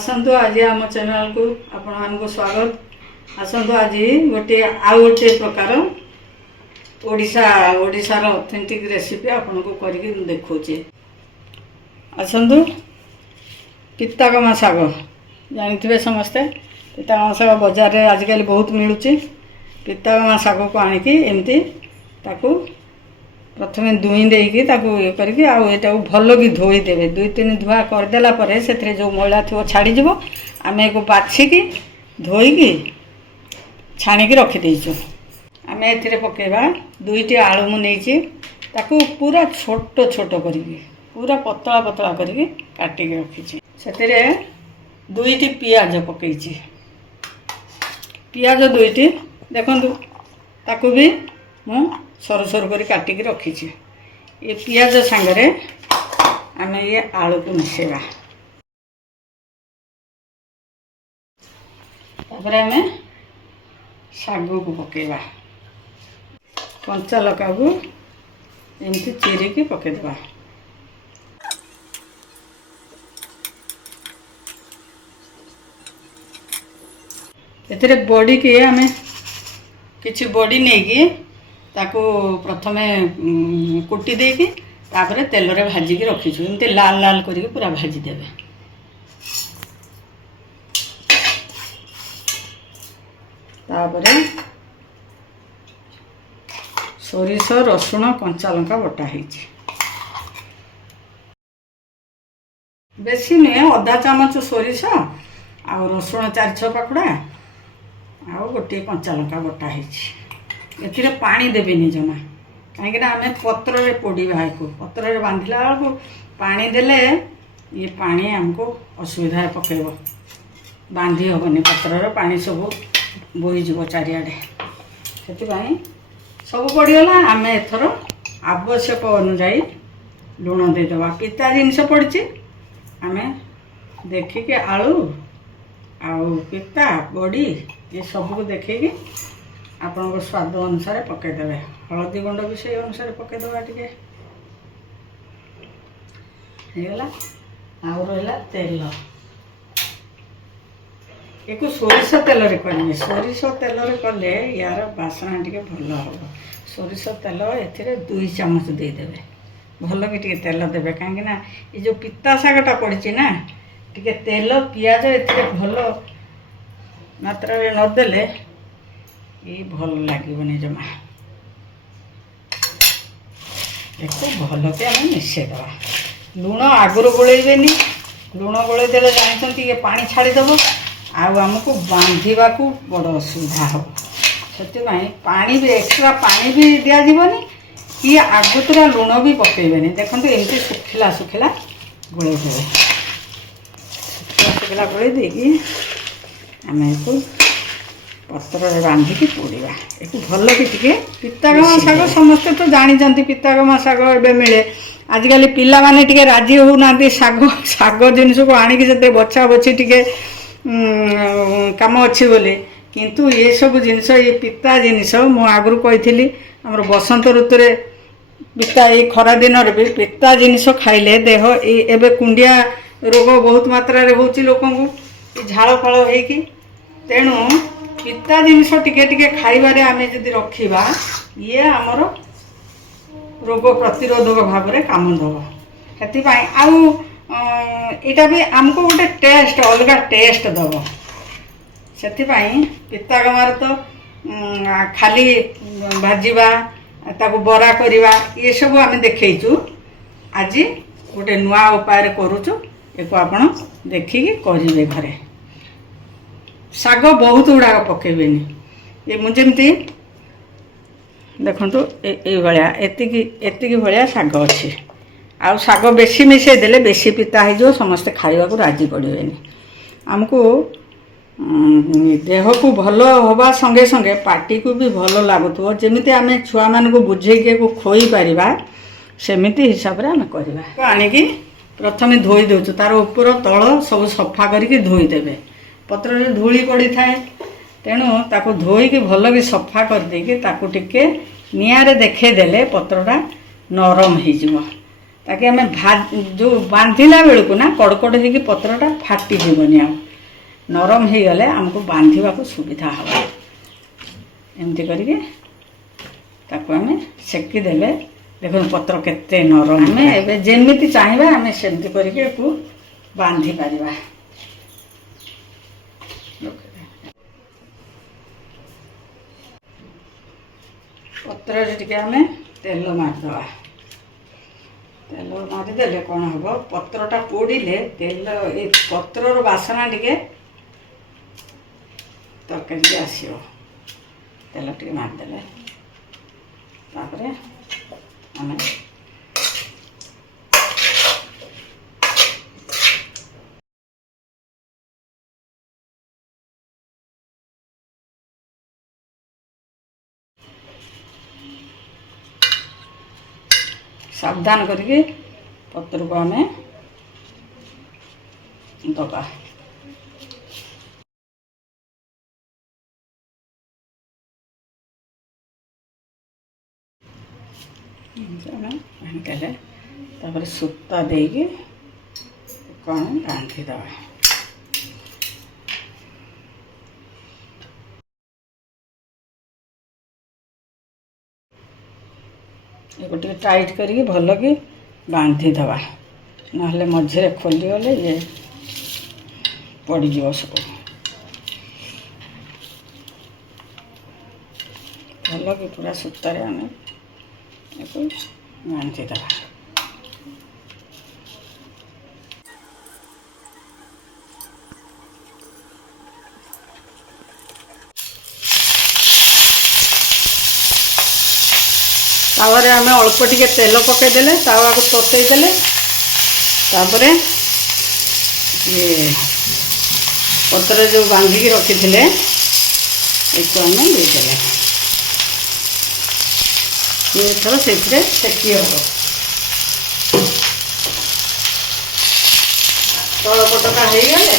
आसतु आज आम चैनल को आपण मानक स्वागत। आसतु आज गोटे आउ गोटे प्रकार ओडिशार ऑथेंटिक रेसिपी आपन को करके देखौचे। आसतु पित्तागमा साग जानते समस्ते। पित्तागमा साग बाजार में आजिकल बहुत मिलूची। पित्तागमा साग को आनिकी एमती ताकू प्रथम दुई देकी ये करके आटा भल कि धोईदेवे। दुई तीन धुआ करदेला से जो मैला थी छाड़ीज आम एक बाछिकी धोईकी छाणिकी रखीदेचु। आम ए पकेबा दुईटी आलू मुझे पूरा छोट छोट करके पूरा पतला पतला करके काटिकी रखी से दुईटी पियाज पकई। पियाज दुईटी देखु ताकू भी मु सरू सरू कर काटिकी रखी। ये पियाज सांगरे आम ये आलू को मिसेबा। तापर आम साग को पकेबा। कंचा लका को एमती चिरिकी पकेदबा। एथिरे बड़ी की आम किछि बड़ी नहीं की ताको प्रथमे कुटी देकी तापर तेल रे भाजिकी रखीछु। एमती लाल लाल करके पूरा भाजी देबे। तापर सोरिष रसुण कंचा लंका बटा ହେଇଛି। बेसी नुहे अधा चामच सोरिष आ रसुण 4-6 पाखुड़ा आ गोटे कंचा लंका बटा ହେଇଛି। एथिरे पानी देबेनी जमा कहीं आम पत्र रे पोड़ा को पत्र रे बांधिला बेलू पानी देले ये पानी आमको असुविधा पकेब। बांधि हेनी पत्र रे पानी सब बोईज चारिआडे से सब पड़गला। आम एथर आवश्यक अनुजाई लुण देदेवा। पिता जिनस पड़ी आम देखिके आलू आउ पिता बड़ी ये सबको देखिकी आपण स्वाद अनुसार पकईदे। हलदी गुंड भी से अनुसार पकईदबा टेगला। आउ रहा तेल एक सोरिष तेल करेंगे। सोरिष तेल कले यार बासना टे भल हम। सोरिष तेल ए 2 चामच देदेवे। भल कि तेल देवे कहीं ये जो पिता सागटा पड़ी ना टे तेल पियाज ए भल मात्रा नदेले ये भल लगे जमा। देखो भल के आम मिसेदबा। लुण आगुरी गोलेबेनी। लुण गोलेदेले जानते ये पानी छाड़ीदेव आमको बांधा को बड़ असुविधा हम। से पानी भी एक्स्ट्रा पानी भी दिज्वनी कि आगुतरा लुण भी पकेबेनी। देखो एमती सुखिला सुखिला गोलेदेवे। सुखिला सुखिला गोले देकी आम एक पत्र बांधिकी पोड़ा। एक भल कि पित्तागमा साग समस्ते तो जानते। पित्तागमा साग ए मिले आजिकल पिला माने टिके राजी होना साग साग जिनस को आणिकी से बछा बछी टिके काम अच्छी बोले किंतु ये सब जिनस ये पिता जिनस मु आगु कही आम बसंत ऋतु पिता ये खरा दिन भी पिता जिनस खाइले देह एवं कुंडिया रोग बहुत मात्रा हो लोक झाड़ फल हो। तेणु पिता जिनस टिके टिके खाइबारे आमे जदि रखिबा ये आमर रोग प्रतिरोधक भाव में काम दब। से आउटा भी आमको गोटे टेस्ट अलग टेस्ट दब। से पित्तागमार तो खाली भाजवा ताको बरा करवा ये सब आम देखु। आज गोटे नुआ उपाय करुचु। एक आपण देखिकी करेंगे घरे। साग बहुत गुड़ाक पकेबेनी। ये मुझे देखु एति भाया साग अच्छी आउ साग बेसी मिसई देले बेसी पिता हो समस्ते खावा को राजी पड़े। आमको देह को भल हवा संगे संगे पार्टी को भी भल लगुव जमी आम छुआ मान को बुझे को खोई पार सेमती हिसाब से आम करवा। आणिकी प्रथम धोई दौचु तार ऊपर तल सब सफा करके धोईदेवे। पत्र रे धूली पड़ी थाए तेणु ताको धोईकी भल कि सफा कर देके ताको टिके निआरे देखेदेले पत्रटा नरम हो ताकि आम जो बांधिला बेलू ना कड़कड़ हो पत्रटा फाटीजनी आ नरम हो गले आमको बांधा को सुविधा हम एमती करके आम सेकिदेले देखो पत्र केते नरम आम जमी चाहिए आम सेमती करके बांधि पार पत्र टे आम तेल मारिदे तेल मारिदेले कौन हम पत्रटा पोड़े तेल ये पत्रर बासना टे तरकारी आसो तेल टे मारिदेले आम सावधान करके पत्र को आम दबा बांधिदेले सूता देगी कौन बांधिद गोटे टाइट करके भल कि बांधिद ना मझे खोलीगले ये पड़ज सब भल कि पूरा सूतार आम बांधिद तावारे आम अल्प टिके तेल पकईदेले तावा को ततईदेले तापर ये पत्र जो बांधिकी रखी थे इसको आम देदेले ये थर से सेकी हम तलपटका हो गले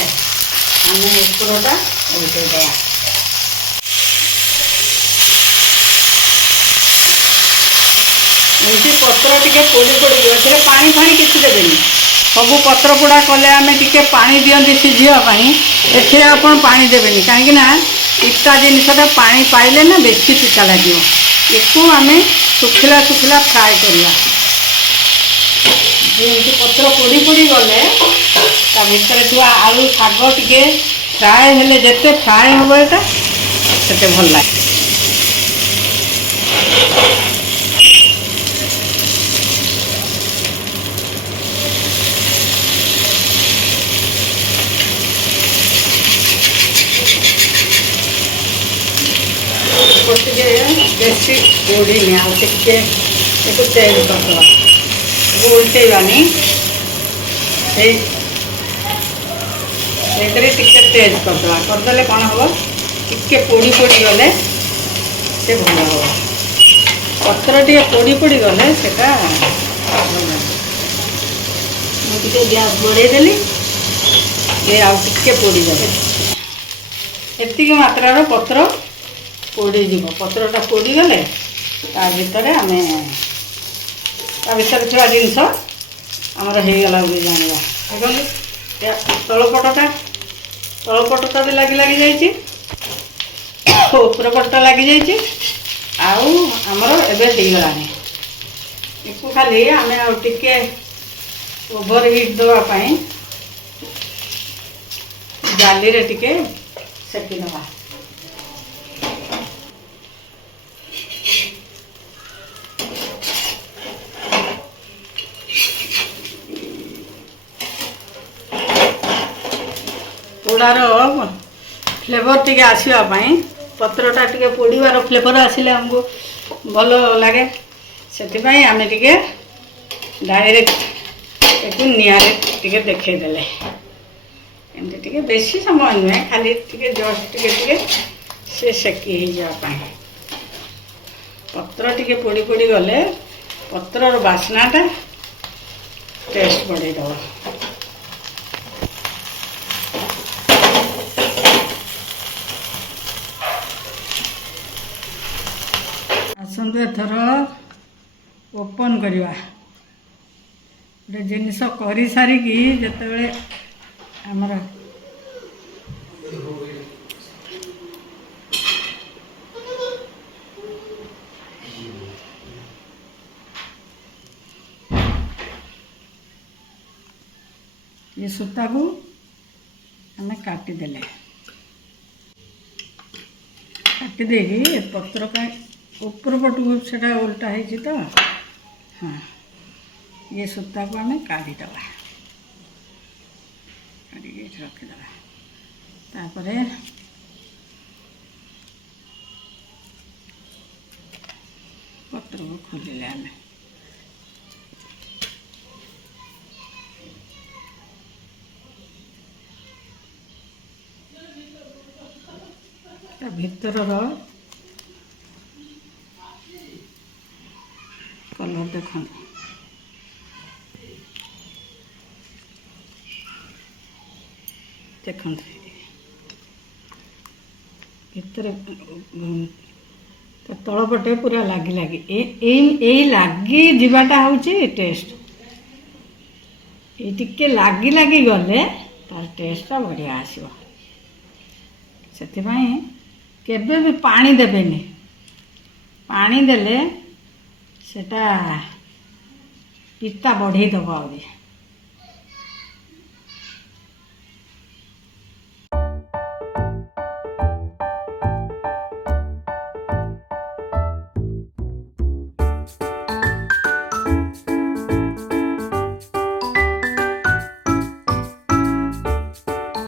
आम उपरटा उल्टेदे एमती पत्र टिके पोड़ी पोड़ी गए पानी फाणी किसी देवेनि सब पत्र पोड़ा कले आम टे पा दिखती सिझापी एथे आपन पानी देवेनि कहीं पिता जिनसा पानी पाइले ना बेसी पिता लगे इसको आम सुखिला सुखिला फ्राए करवा एमती पत्र पोड़ी पोड़ी गले ता भीतर थुआ आलू शाग टिके फ्राए हेले जेते फ्राए हम एटा सेते भल लगे बेसी पोड़ी आगे तेज करदे उल्टेबानी टे तेज करदे कौन हम टे पोड़ी पोड़ी गले से भल हम पत्र टे पोड़ी पोड़ी गले से मुझे गैस बढ़ेदेली ये आउ टे पोड़ी जाए एतिक मात्रार पत्र पोड़ी पत्रटा पोड़ी गले ता भीतर आम ता भीतर थोड़ा जिनस आमर हो गला जानवा देखो तलपटटा भी लगी लगी जाइए उपरपटटा लगी जाइए आमर एबे हो गलानी इसको खाली आम टे ओभर हिट देवाई जाली रे टिके सेकी दवा पोड़ार फ्लेवर टिके आसवाई पत्रटा टिके पोड़ार फ्लेवर आसिले आमको भल लगे से आम टिके डायरेक्ट एक निआरे टिके देखईदेले एमती टिके बेसी समय नुहे खाली टिके जस्ट टिके से सेकी जापाई पत्र टिके पोड़ी पोड़ी गले पत्रर बास्नाटा टेस्ट बढ़ेदब आसतु एथर ओपन करवा गोटे जिनिस कर सारिकी जितेबले आमर ये सूता को आम काटिदेले काटिदे पत्र का ऊपर पटू से उल्टा है तो हाँ ये सूता को आम काढ़ीद रखीद तापर पत्र को खोलिले आम भीतर कलर देख देख भीतर तलपटे पूरा लगी लगी लगी जीवाटा हूँ टेस्ट ये टिके लगी लगी गले तार टेस्टा बढ़िया आसो से केबे भी पानी देबेनी पानी देले सेटा पिता बढ़े दब आ